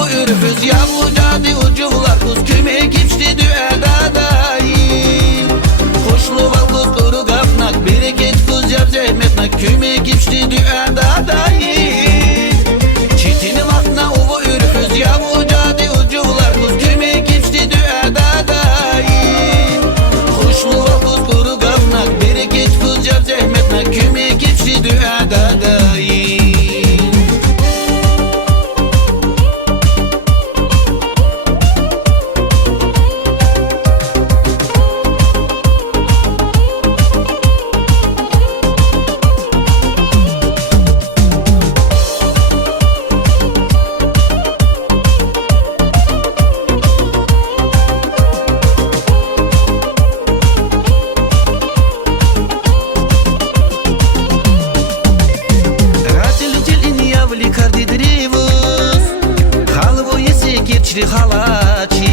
uvu ürfüz yavu jadi ucuvlar kuz küme geçti düğeda dayım. Hoşlu val kuz kuru kapnak bereket kuz yap zehmetnak küme geçti düğeda dayım. Çitini vakna uvu ürfüz yavu jadi ucuvlar kuz küme geçti düğeda dayım. Hoşlu val kuz kuru kapnak bereket kuz yap zehmetnak küme geçti düğeda dayım. Geçri halaçi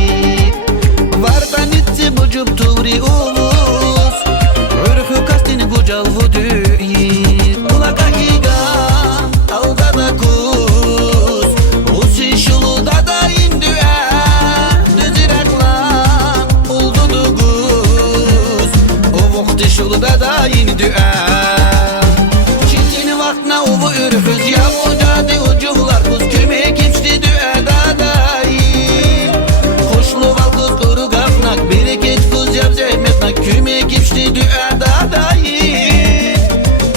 vardan itse bucub turi ulus Örhü kastini gucal vudüyi Ulaka higan alda da kus Usi şulu da da indüe Düziraklan uldu duguz O vokti şulu da da indüe Çintini vaktna uvu ürfüz yavu jadi ucuvlar kuz küme geçti düe da da küme geçti düğada dayı.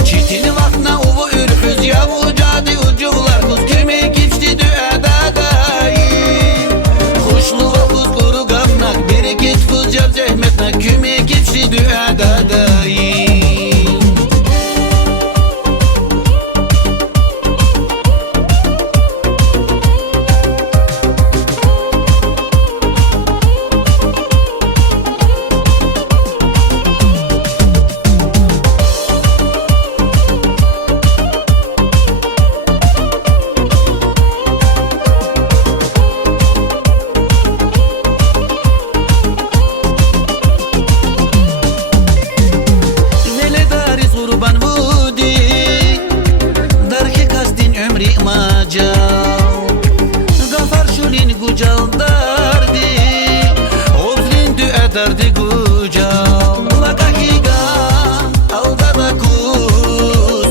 Çitini vakna uvu ürfüz yavu jadi ucuvlar kuz küme geçti düğada dayı. Hoşlu val kuz kuru kapnak bereket kuz yap zehmetnak küme geçti düğada dayı. Gafar şulin gucal dardi Ozlin düğe dardi gucal Laka higan alda da kuz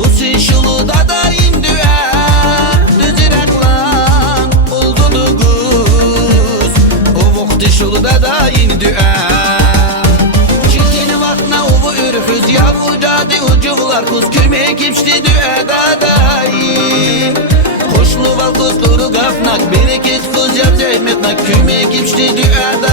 Usi şulu da da indüğe Düziraklan oldu duguz O vokti şulu da da indüğe Çitini vakna uvu ürfüz yavu jadi ucuvlar kuz küme geçti düğe da dayı. Hoşlu val kuz kuru kapnak bereket kuz yap zehmetnak küme geçti düğada